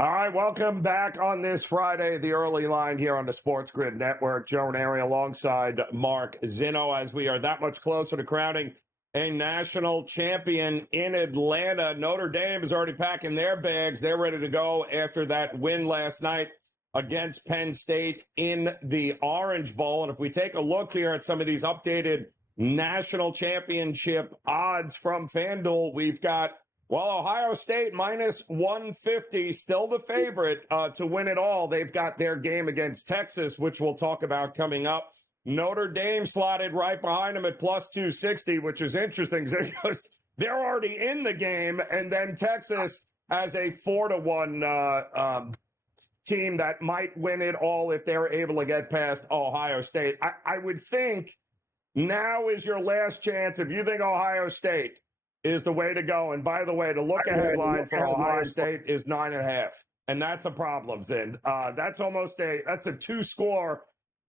All right, welcome back on this Friday, the early line here on the SportsGrid Network. Joe Raineri alongside Mark Zinno as we are that much closer to crowning a national champion in Atlanta. Notre Dame is already packing their bags. They're ready to go after that win last night against Penn State in the Orange Bowl. And if we take a look here at some of these updated national championship odds from FanDuel, we've got Ohio State minus 150, still the favorite to win it all. They've got their game against Texas, which we'll talk about coming up. Notre Dame slotted right behind them at plus 260, which is interesting because they're already in the game. And then Texas has a 4-1 team that might win it all if they're able to get past Ohio State. I would think now is your last chance if you think Ohio State is the way to go. And by the way, the look-ahead line for Ohio State is 9.5. And that's a problem, Zin. That's a two-score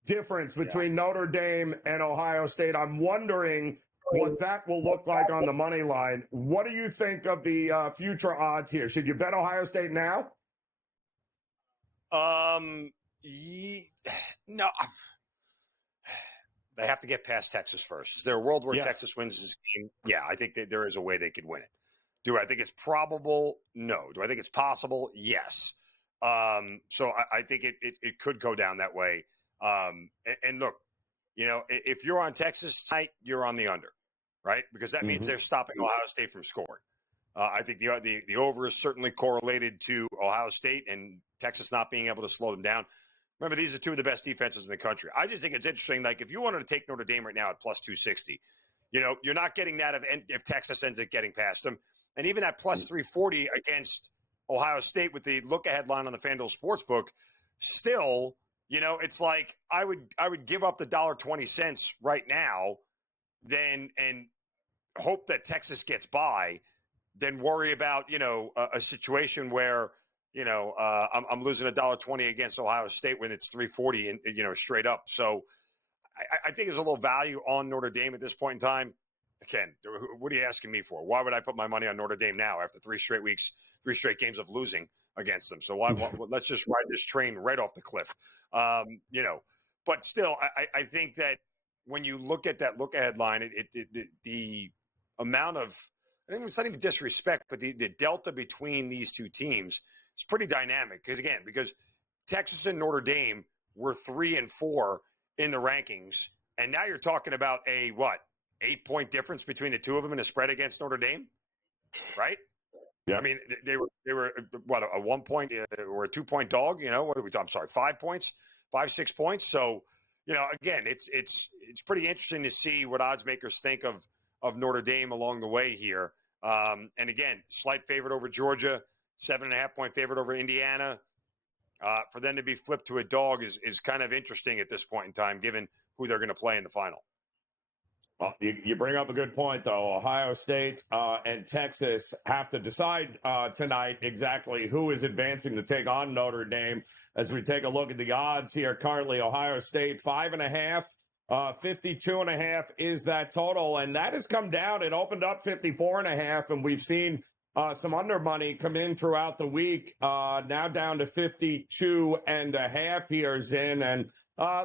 difference between Notre Dame and Ohio State. I'm wondering what that will look like on the money line. What do you think of the future odds here? Should you bet Ohio State now? No. They have to get past Texas first. Is there a world where Texas wins this game? Yeah, I think that there is a way they could win it. Do I think it's probable? No. Do I think it's possible? Yes. So I think it could go down that way. And look, if you're on Texas tonight, you're on the under, right? Because that means they're stopping Ohio State from scoring. I think the over is certainly correlated to Ohio State and Texas not being able to slow them down. Remember, these are two of the best defenses in the country. I just think it's interesting. Like, if you wanted to take Notre Dame right now at plus 260, you're not getting that if Texas ends up getting past them. And even at plus 340 against Ohio State with the look-ahead line on the FanDuel Sportsbook, still, it's like I would give up the $1.20 right now and hope that Texas gets by, then worry about, a situation where I'm losing $1.20 against Ohio State when it's 340 and straight up. So I think there's a little value on Notre Dame at this point in time. Again, what are you asking me for? Why would I put my money on Notre Dame now after 3 straight games of losing against them? So let's just ride this train right off the cliff. But still, I think that when you look at that look-ahead line, the amount of, it's not even disrespect, but the delta between these two teams, it's pretty dynamic because Texas and Notre Dame were 3 and 4 in the rankings, and now you're talking about a 8-point difference between the two of them in a spread against Notre Dame, right? Yeah. I mean, they were a 1 point or a 2-point dog. What are we talking? I'm sorry, 5 points, 6 points. So again, it's pretty interesting to see what odds makers think of Notre Dame along the way here. And again, slight favorite over Georgia. 7.5-point favorite over Indiana. For them to be flipped to a dog is kind of interesting at this point in time, given who they're going to play in the final. Well, you bring up a good point, though. Ohio State and Texas have to decide tonight exactly who is advancing to take on Notre Dame. As we take a look at the odds here, currently Ohio State 5.5, 52.5 is that total, and that has come down. It opened up 54.5, and we've seen some under money come in throughout the week, now down to 52.5 here, Zin. And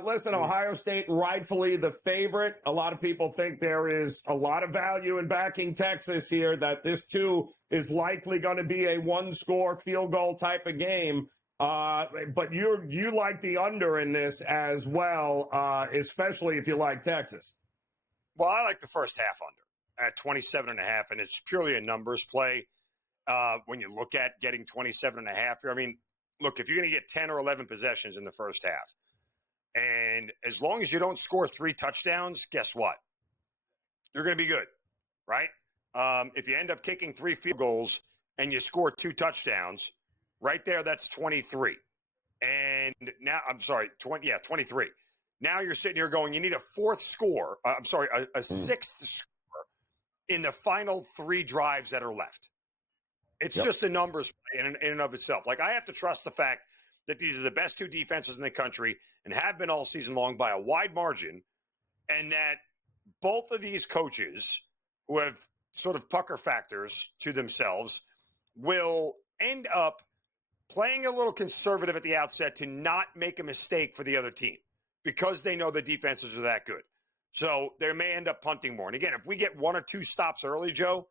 listen, Ohio State rightfully the favorite. A lot of people think there is a lot of value in backing Texas here, that this too is likely going to be a one-score field goal type of game. But you like the under in this as well, especially if you like Texas. Well, I like the first half under at 27.5, and it's purely a numbers play. When you look at getting 27.5, I mean, look, if you're going to get 10 or 11 possessions in the first half, and as long as you don't score 3 touchdowns, guess what? You're going to be good, right? If you end up kicking 3 field goals and you score 2 touchdowns, right there, that's 23. And now, 23. Now you're sitting here going, you need a 4th score. A 6th score in the final 3 drives that are left. It's just a numbers play in and of itself. Like, I have to trust the fact that these are the best 2 defenses in the country and have been all season long by a wide margin, and that both of these coaches, who have sort of pucker factors to themselves, will end up playing a little conservative at the outset to not make a mistake for the other team because they know the defenses are that good. So they may end up punting more. And again, if we get 1 or 2 stops early, Joe,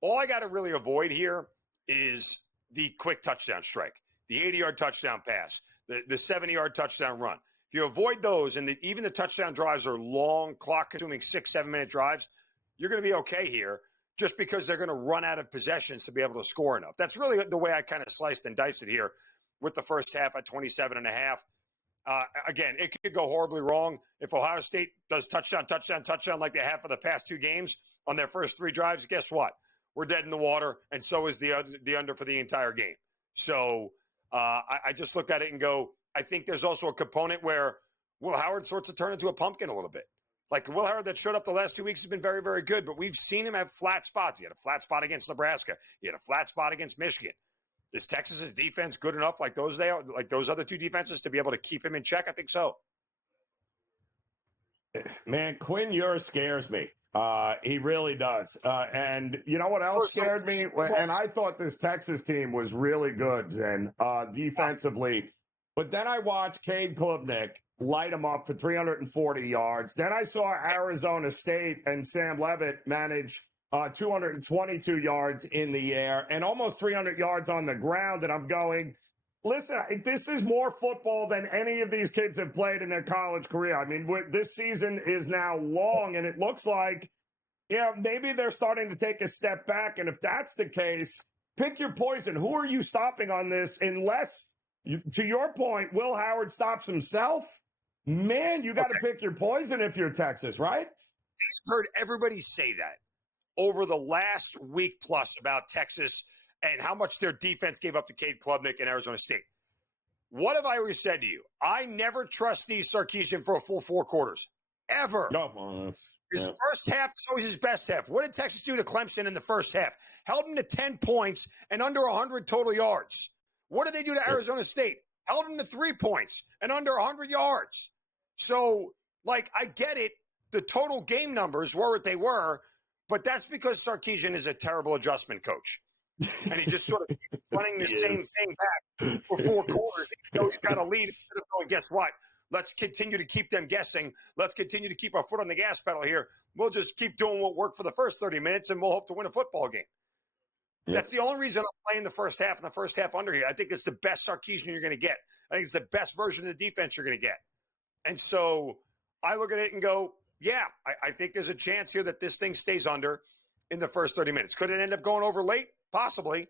all I got to really avoid here is the quick touchdown strike, the 80-yard touchdown pass, the 70-yard touchdown run. If you avoid those, and even the touchdown drives are long, clock-consuming 6-7 minute drives, you're going to be okay here just because they're going to run out of possessions to be able to score enough. That's really the way I kind of sliced and diced it here with the first half at 27.5. Again, it could go horribly wrong. If Ohio State does touchdown like they have for the past 2 games on their first 3 drives, guess what? We're dead in the water, and so is the under for the entire game. So I just look at it and go, I think there's also a component where Will Howard sorts to turn into a pumpkin a little bit. Like Will Howard that showed up the last 2 weeks has been very, very good, but we've seen him have flat spots. He had a flat spot against Nebraska. He had a flat spot against Michigan. Is Texas's defense good enough like those other 2 defenses to be able to keep him in check? I think so. Man, Quinn Ewers scares me. He really does. And you know what else scared me? And I thought this Texas team was really good, Zen, defensively. But then I watched Cade Klubnik light him up for 340 yards. Then I saw Arizona State and Sam Leavitt manage 222 yards in the air and almost 300 yards on the ground. And I'm going, listen, this is more football than any of these kids have played in their college career. I mean, this season is now long, and it looks like, maybe they're starting to take a step back. And if that's the case, pick your poison. Who are you stopping on this unless, to your point, Will Howard stops himself? Man, you got to pick your poison if you're Texas, right? I've heard everybody say that over the last week plus about Texas and how much their defense gave up to Cade Klubnik and Arizona State. What have I always said to you? I never trust Steve Sarkisian for a full 4 quarters, ever. No, his first half is always his best half. What did Texas do to Clemson in the first half? Held him to 10 points and under 100 total yards. What did they do to Arizona State? Held him to 3 points and under 100 yards. So, I get it. The total game numbers were what they were, but that's because Sarkisian is a terrible adjustment coach. And he just sort of keeps running the same thing back for 4 quarters. He knows he's got a lead instead of going, guess what? Let's continue to keep them guessing. Let's continue to keep our foot on the gas pedal here. We'll just keep doing what worked for the first 30 minutes, and we'll hope to win a football game. Yep. That's the only reason I'm playing the first half and the first half under here. I think it's the best Sarkisian you're going to get. I think it's the best version of the defense you're going to get. And so I look at it and go, yeah, I think there's a chance here that this thing stays under in the first 30 minutes. Could it end up going over late? Possibly.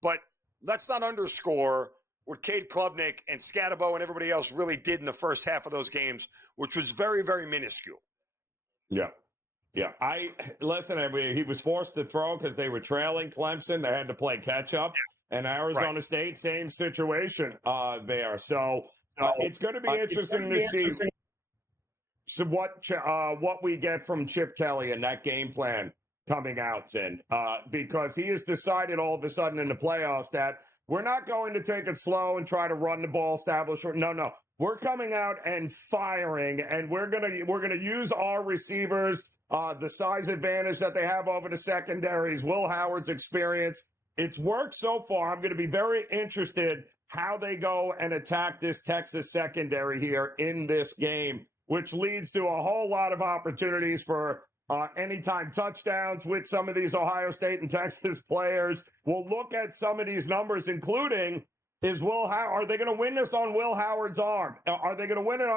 But let's not underscore what Cade Klubnik and Scatabo and everybody else really did in the first half of those games, which was very, very minuscule. Yeah. Yeah. He was forced to throw because they were trailing Clemson. They had to play catch up. Yeah. And Arizona State, same situation there. So it's going to be interesting to see what we get from Chip Kelly and that game plan coming out in, because he has decided all of a sudden in the playoffs that we're not going to take it slow and try to run the ball, establish. No. We're coming out and firing, and we're gonna use our receivers, the size advantage that they have over the secondaries, Will Howard's experience. It's worked so far. I'm going to be very interested how they go and attack this Texas secondary here in this game, which leads to a whole lot of opportunities for anytime touchdowns with some of these Ohio State and Texas players. We'll look at some of these numbers, including are they going to win this on Will Howard's arm? Are they going to win it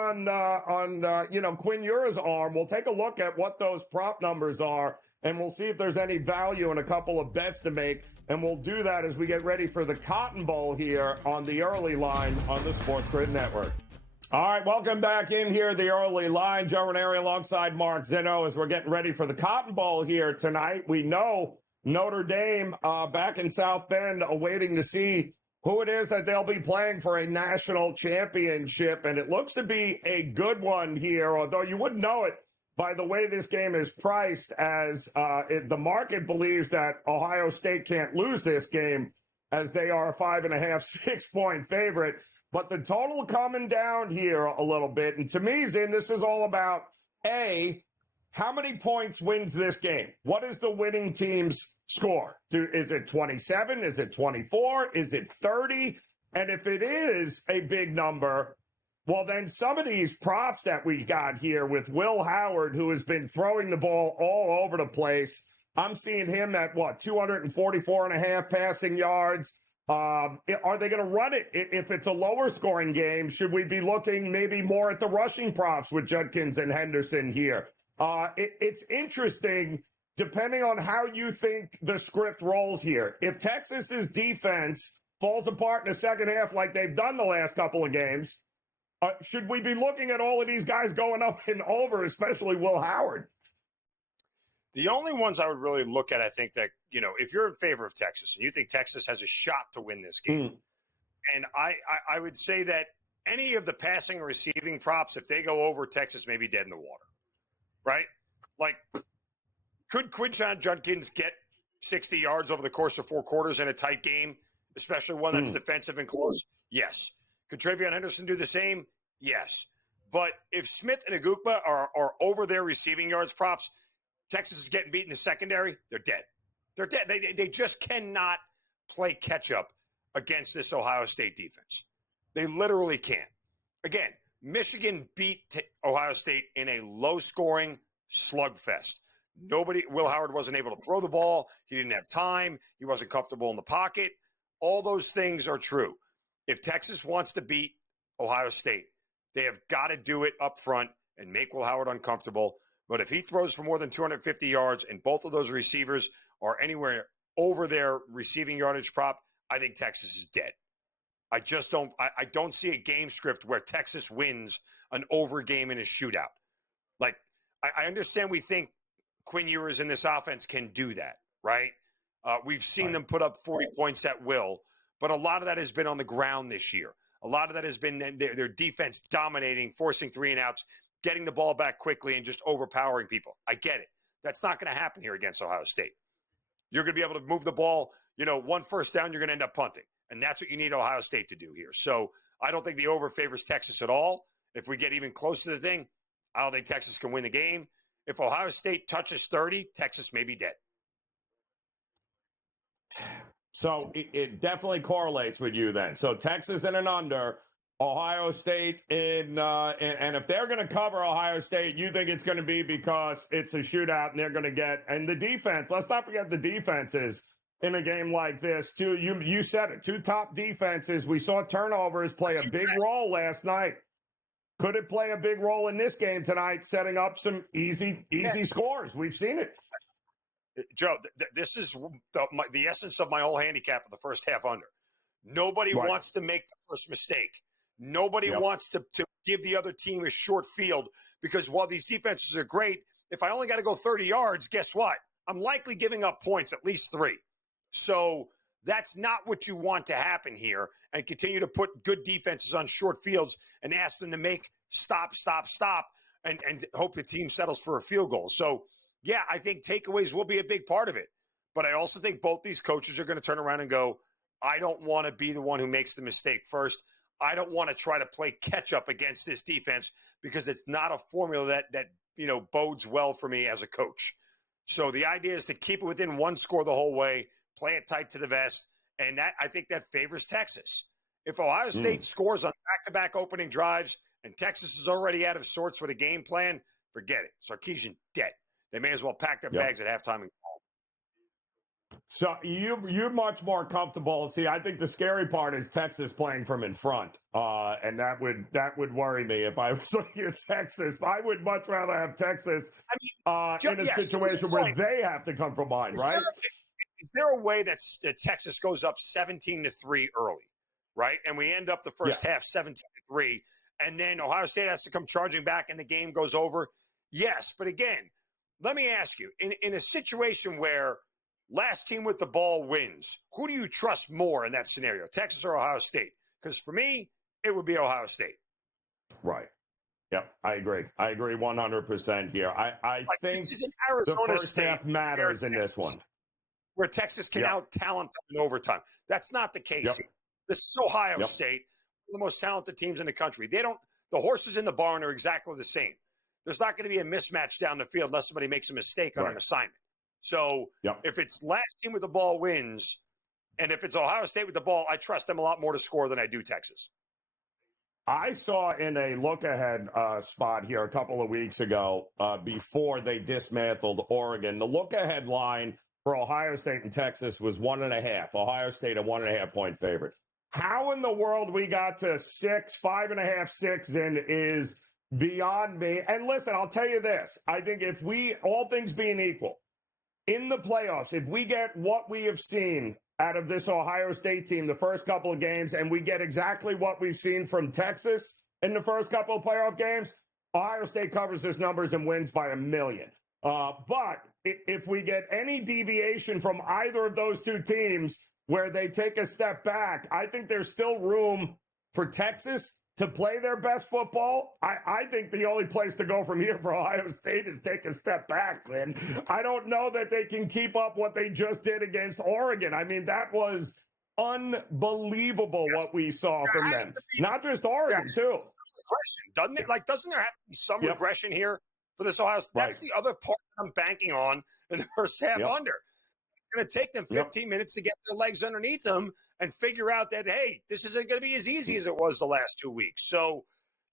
on Quinn Ewers' arm? We'll take a look at what those prop numbers are, and we'll see if there's any value in a couple of bets to make. And we'll do that as we get ready for the Cotton Bowl here on the early line on the SportsGrid Network. All right, welcome back in here, the early line. Joe Raineri alongside Mark Zinno as we're getting ready for the Cotton Bowl here tonight. We know Notre Dame back in South Bend awaiting to see who it is that they'll be playing for a national championship. And it looks to be a good one here, although you wouldn't know it by the way this game is priced, as the market believes that Ohio State can't lose this game as they are a 5.5, 6-point favorite. But the total coming down here a little bit. And to me, Zin, this is all about, A, how many points wins this game? What is the winning team's score? Is it 27? Is it 24? Is it 30? And if it is a big number, well, then some of these props that we got here with Will Howard, who has been throwing the ball all over the place, I'm seeing him at, 244 and a half passing yards. Are they going to run it? If it's a lower scoring game, should we be looking maybe more at the rushing props with Judkins and Henderson here? It's interesting depending on how you think the script rolls here. If Texas's defense falls apart in the second half like they've done the last couple of games, should we be looking at all of these guys going up and over, especially Will Howard? The only ones I would really look at, I think that, if you're in favor of Texas and you think Texas has a shot to win this game, and I would say that any of the passing or receiving props, if they go over, Texas may be dead in the water, right? Like, could Quinshon Judkins get 60 yards over the course of 4 quarters in a tight game, especially one that's defensive and close? Yes. Could Travion Henderson do the same? Yes. But if Smith and Agukpa are over their receiving yards props, Texas is getting beat in the secondary, they're dead. They're dead. They just cannot play catch-up against this Ohio State defense. They literally can't. Again, Michigan beat Ohio State in a low-scoring slugfest. Will Howard wasn't able to throw the ball. He didn't have time. He wasn't comfortable in the pocket. All those things are true. If Texas wants to beat Ohio State, they have got to do it up front and make Will Howard uncomfortable. But if he throws for more than 250 yards and both of those receivers are anywhere over their receiving yardage prop, I think Texas is dead. I just don't. I don't see a game script where Texas wins an over game in a shootout. Like, I understand we think Quinn Ewers in this offense can do that, right? We've seen them put up 40 points at will, but a lot of that has been on the ground this year. A lot of that has been their defense dominating, forcing 3-and-outs, getting the ball back quickly, and just overpowering people. I get it. That's not going to happen here against Ohio State. You're going to be able to move the ball, 1 first down, you're going to end up punting. And that's what you need Ohio State to do here. So I don't think the over favors Texas at all. If we get even close to the thing, I don't think Texas can win the game. If Ohio State touches 30, Texas may be dead. So it definitely correlates with you then. So Texas in an under, Ohio State in, and if they're going to cover Ohio State, you think it's going to be because it's a shootout and they're going to get, and the defense, let's not forget the defenses in a game like this too. You said it, 2 top defenses. We saw turnovers play a big role last night. Could it play a big role in this game tonight, setting up some easy scores? We've seen it. Joe, this is the essence of my whole handicap of the first half under. Nobody wants to make the first mistake. Nobody wants to give the other team a short field, because while these defenses are great, if I only got to go 30 yards, guess what? I'm likely giving up points, at least 3. So that's not what you want to happen here, and continue to put good defenses on short fields and ask them to make stop, and hope the team settles for a field goal. So, yeah, I think takeaways will be a big part of it. But I also think both these coaches are going to turn around and go, I don't want to be the one who makes the mistake first. I don't want to try to play catch up against this defense, because it's not a formula that bodes well for me as a coach. So the idea is to keep it within 1 score the whole way, play it tight to the vest, and that, I think, that favors Texas. If Ohio State scores on back-to-back opening drives and Texas is already out of sorts with a game plan, forget it. Sarkisian dead. They may as well pack their bags at halftime and go home. So you're much more comfortable. See, I think the scary part is Texas playing from in front, and that would worry me if I was looking at Texas. I would much rather have Texas in a situation where they have to come from behind, right? Is there a way that Texas goes up 17-3 early, right? And we end up the first half 17-3, and then Ohio State has to come charging back and the game goes over? Yes, but again, let me ask you, in a situation where last team with the ball wins, who do you trust more in that scenario, Texas or Ohio State? Because for me, it would be Ohio State. Right. Yep, I agree. I agree 100% here. I think this is Arizona the first State half matters in this one, where Texas can out-talent them in overtime. That's not the case here. This is Ohio State, one of the most talented teams in the country. The horses in the barn are exactly the same. There's not going to be a mismatch down the field unless somebody makes a mistake on an assignment. So if it's last team with the ball wins, and if it's Ohio State with the ball, I trust them a lot more to score than I do Texas. I saw in a look-ahead spot here a couple of weeks ago before they dismantled Oregon, the look-ahead line for Ohio State and Texas was 1.5. Ohio State a 1.5-point favorite. How in the world we got to 6, 5.5, 6 in is beyond me. And listen, I'll tell you this. I think if we, all things being equal, in the playoffs, if we get what we have seen out of this Ohio State team the first couple of games, and we get exactly what we've seen from Texas in the first couple of playoff games, Ohio State covers his numbers and wins by 1 million. But if we get any deviation from either of those two teams where they take a step back, I think there's still room for Texas to play their best football. I think the only place to go from here for Ohio State is take a step back, and I don't know that they can keep up what they just did against Oregon. I mean, that was unbelievable what we saw from them. Not just Oregon, too. Regression, doesn't it? Like, doesn't there have to be some regression here for this Ohio State? That's the other part I'm banking on in the first half under. It's going to take them 15 minutes to get their legs underneath them and figure out that, hey, this isn't going to be as easy as it was the last 2 weeks. So,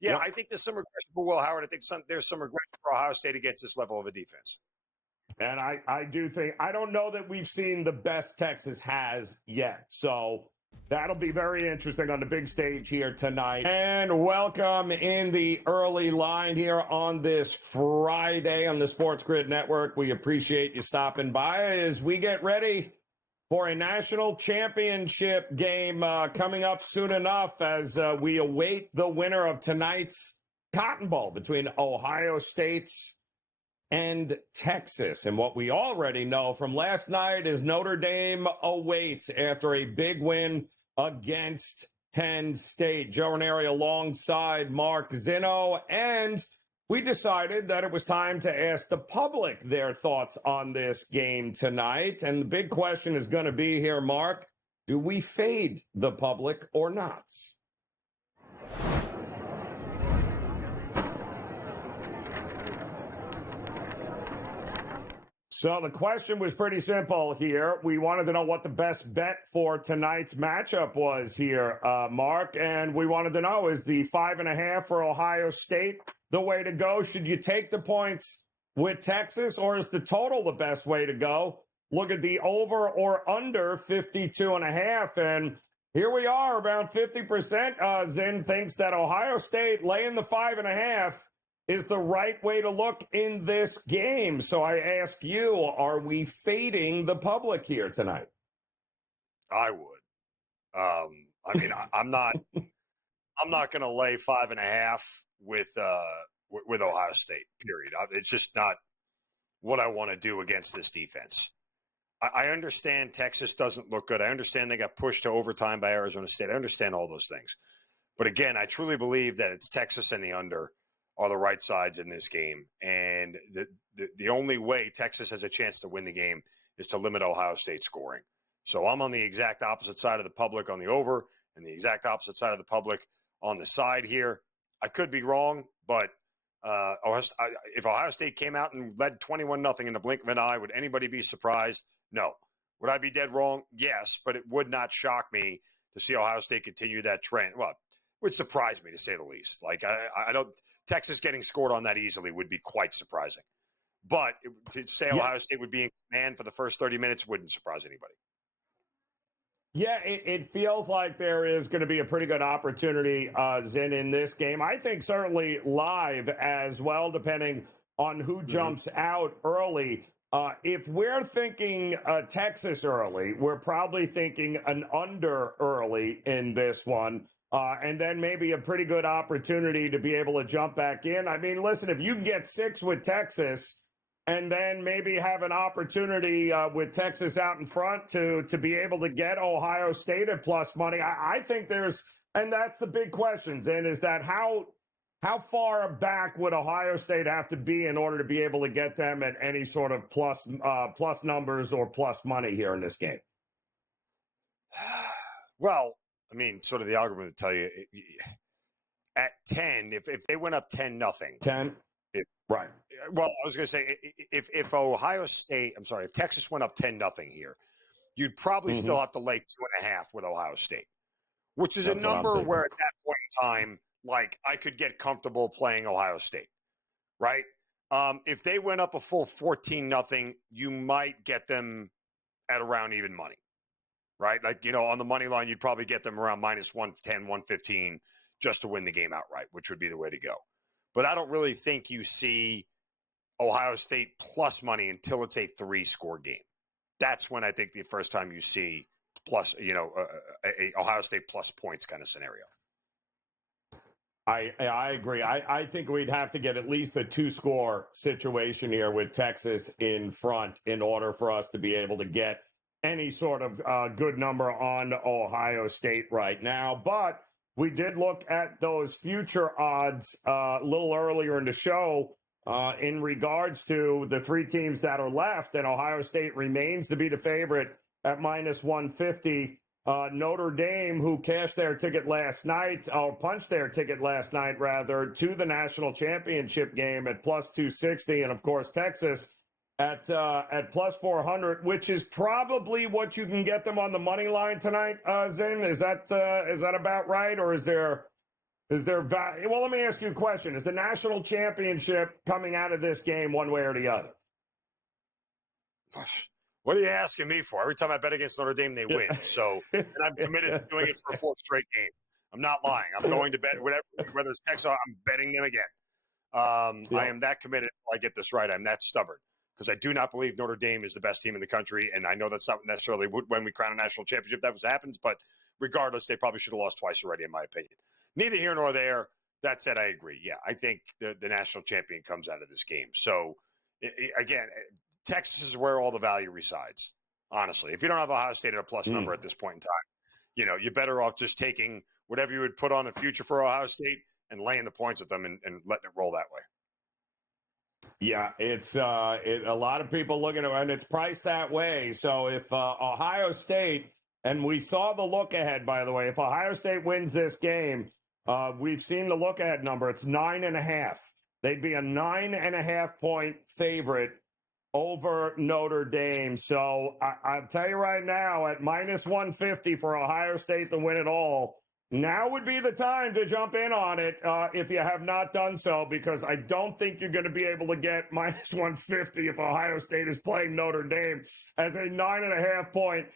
I think there's some regression for Will Howard. I think there's some regression for Ohio State against this level of a defense. And I do think, I don't know that we've seen the best Texas has yet. So that'll be very interesting on the big stage here tonight. And welcome in the early line here on this Friday on the SportsGrid Network. We appreciate you stopping by as we get ready for a national championship game coming up soon enough as we await the winner of tonight's Cotton Bowl between Ohio State and Texas. And what we already know from last night is Notre Dame awaits after a big win against Penn State. Joe Raineri alongside Mark Zinno, and we decided that it was time to ask the public their thoughts on this game tonight. And the big question is going to be here, Mark, do we fade the public or not? So the question was pretty simple here. We wanted to know what the best bet for tonight's matchup was here, Mark. And we wanted to know, is the 5.5 for Ohio State the way to go? Should you take the points with Texas, or is the total the best way to go? Look at the over or under 52.5. And here we are, about 50%. Zin thinks that Ohio State laying the 5.5 is the right way to look in this game. So I ask you, are we fading the public here tonight? I would. I mean, I'm not going to lay 5.5 with Ohio State, period. It's just not what I want to do against this defense. I understand Texas doesn't look good. I understand they got pushed to overtime by Arizona State. I understand all those things. But again, I truly believe that it's Texas and the under are the right sides in this game. And the only way Texas has a chance to win the game is to limit Ohio State scoring. So I'm on the exact opposite side of the public on the over and the exact opposite side of the public on the side here. I could be wrong, but if Ohio State came out and led 21-0 in the blink of an eye, would anybody be surprised? No. Would I be dead wrong? Yes, but it would not shock me to see Ohio State continue that trend. Well, it would surprise me, to say the least. Like, I don't – Texas getting scored on that easily would be quite surprising. But to say Ohio State would be in command for the first 30 minutes wouldn't surprise anybody. Yeah, it feels like there is going to be a pretty good opportunity, Zin, in this game. I think certainly live as well, depending on who jumps out early. If we're thinking Texas early, we're probably thinking an under early in this one. And then maybe a pretty good opportunity to be able to jump back in. I mean, listen, if you can get 6 with Texas and then maybe have an opportunity with Texas out in front to be able to get Ohio State at plus money, I think there's, and that's the big question, Zin, is that how far back would Ohio State have to be in order to be able to get them at any sort of plus numbers or plus money here in this game? Well, I mean, sort of the algorithm would tell you at 10, if they went up 10-0. 10. If Right. Well, I was going to say if if Texas went up 10-0 here, you'd probably still have to lay 2.5 with Ohio State, which is a That's what I'm number thinking. where at that point in time, like I could get comfortable playing Ohio State, right? If they went up a full 14-0, you might get them at around even money, right? Like, on the money line, you'd probably get them around minus 110, 115 just to win the game outright, which would be the way to go. But I don't really think you see Ohio State plus money until it's a 3-score game. That's when I think the first time you see plus, a Ohio State plus points kind of scenario. I agree. I think we'd have to get at least a 2-score situation here with Texas in front in order for us to be able to get any sort of good number on Ohio State right now. But we did look at those future odds a little earlier in the show in regards to the 3 teams that are left, and Ohio State remains to be the favorite at minus 150. Notre Dame, who cashed their ticket last night, or punched their ticket last night, rather, to the national championship game at plus 260. And, of course, Texas at plus 400, which is probably what you can get them on the money line tonight, Zin. Is that about right? Or is there value? Well, let me ask you a question. Is the national championship coming out of this game one way or the other? What are you asking me for? Every time I bet against Notre Dame, they win. So, and I'm committed to doing it for a 4th straight game. I'm not lying. I'm going to bet whether it's Texas, I'm betting them again. I am that committed until I get this right. I'm that stubborn because I do not believe Notre Dame is the best team in the country. And I know that's not necessarily when we crown a national championship that happens. But regardless, they probably should have lost twice already, in my opinion. Neither here nor there. That said, I agree. Yeah, I think the national champion comes out of this game. So, again, Texas is where all the value resides, honestly. If you don't have Ohio State at a plus number at this point in time, you're better off just taking whatever you would put on the future for Ohio State and laying the points at them and letting it roll that way. Yeah, it's a lot of people looking at it, and it's priced that way. So if Ohio State, and we saw the look ahead, by the way, if Ohio State wins this game, we've seen the look ahead number. It's 9.5. They'd be a 9.5 point favorite over Notre Dame. So I'll tell you right now, at minus 150 for Ohio State to win it all, now would be the time to jump in on it if you have not done so, because I don't think you're going to be able to get minus 150 if Ohio State is playing Notre Dame as a 9.5 point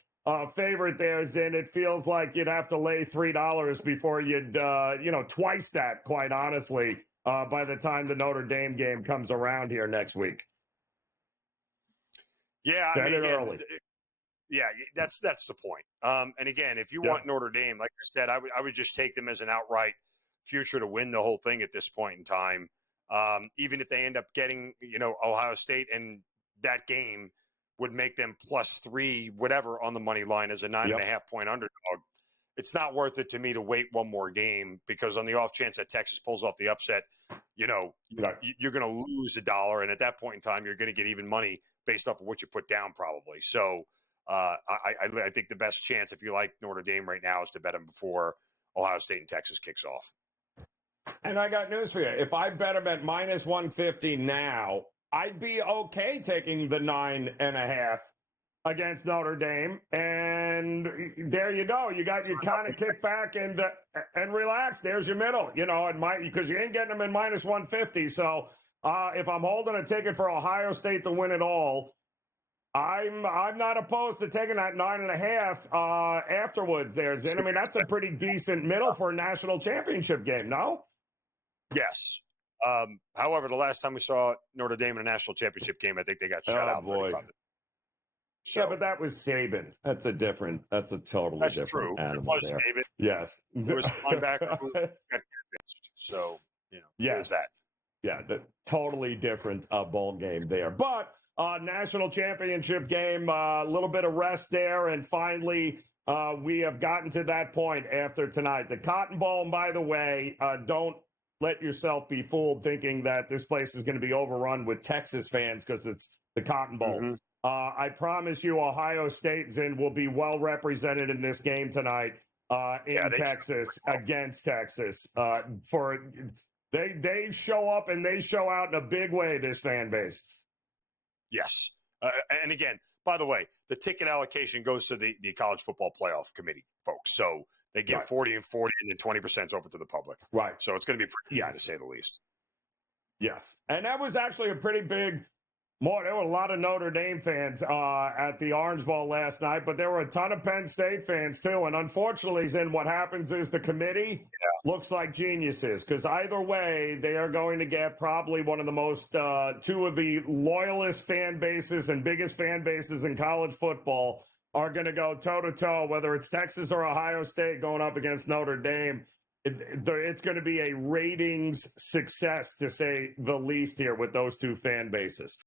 favorite there, Zin. It feels like you'd have to lay $3 before you'd, twice that, quite honestly, by the time the Notre Dame game comes around here next week. Yeah, early. Yeah, that's the point. And again, if you want Notre Dame, like I said, I would just take them as an outright future to win the whole thing at this point in time. Even if they end up getting, Ohio State, and that game would make them plus 3, whatever, on the money line as a 9.5 point underdog. It's not worth it to me to wait one more game, because on the off chance that Texas pulls off the upset, you're going to lose $1. And at that point in time, you're going to get even money based off of what you put down probably. So I think the best chance, if you like Notre Dame right now, is to bet them before Ohio State and Texas kicks off. And I got news for you. If I bet them at minus 150 now, I'd be okay taking the 9.5 against Notre Dame. And there you go. You kind of kick back and relax. There's your middle, because you ain't getting them in minus 150. So if I'm holding a ticket for Ohio State to win it all, I'm not opposed to taking that 9.5 afterwards there, Zin. I mean, that's a pretty decent middle for a national championship game, no? Yes. However, the last time we saw Notre Dame in a national championship game, I think they got shut out 35. So, yeah, but that was Saban. That's a totally different animal. It was there. Saban. Yes. It was linebacker who got convinced. So, there's that. Yeah, totally different ball game there. But national championship game, a little bit of rest there, and finally we have gotten to that point after tonight. The Cotton Bowl, and by the way, don't let yourself be fooled thinking that this place is going to be overrun with Texas fans because it's the Cotton Bowl. Mm-hmm. I promise you Ohio State, Zin, will be well represented in this game tonight in Texas against Texas. For They show up and they show out in a big way, this fan base. Yes. And again, by the way, the ticket allocation goes to the college football playoff committee folks. So they give 40 and 40, and then 20% is open to the public. Right. So it's going to be pretty good, to say the least. Yes. And that was actually a pretty big there were a lot of Notre Dame fans at the Orange Bowl last night, but there were a ton of Penn State fans too. And unfortunately, Zin, what happens is the committee looks like geniuses, because either way, they are going to get probably one of the most, two of the loyalist fan bases and biggest fan bases in college football are going to go toe-to-toe, whether it's Texas or Ohio State going up against Notre Dame. It's going to be a ratings success, to say the least, here with those two fan bases.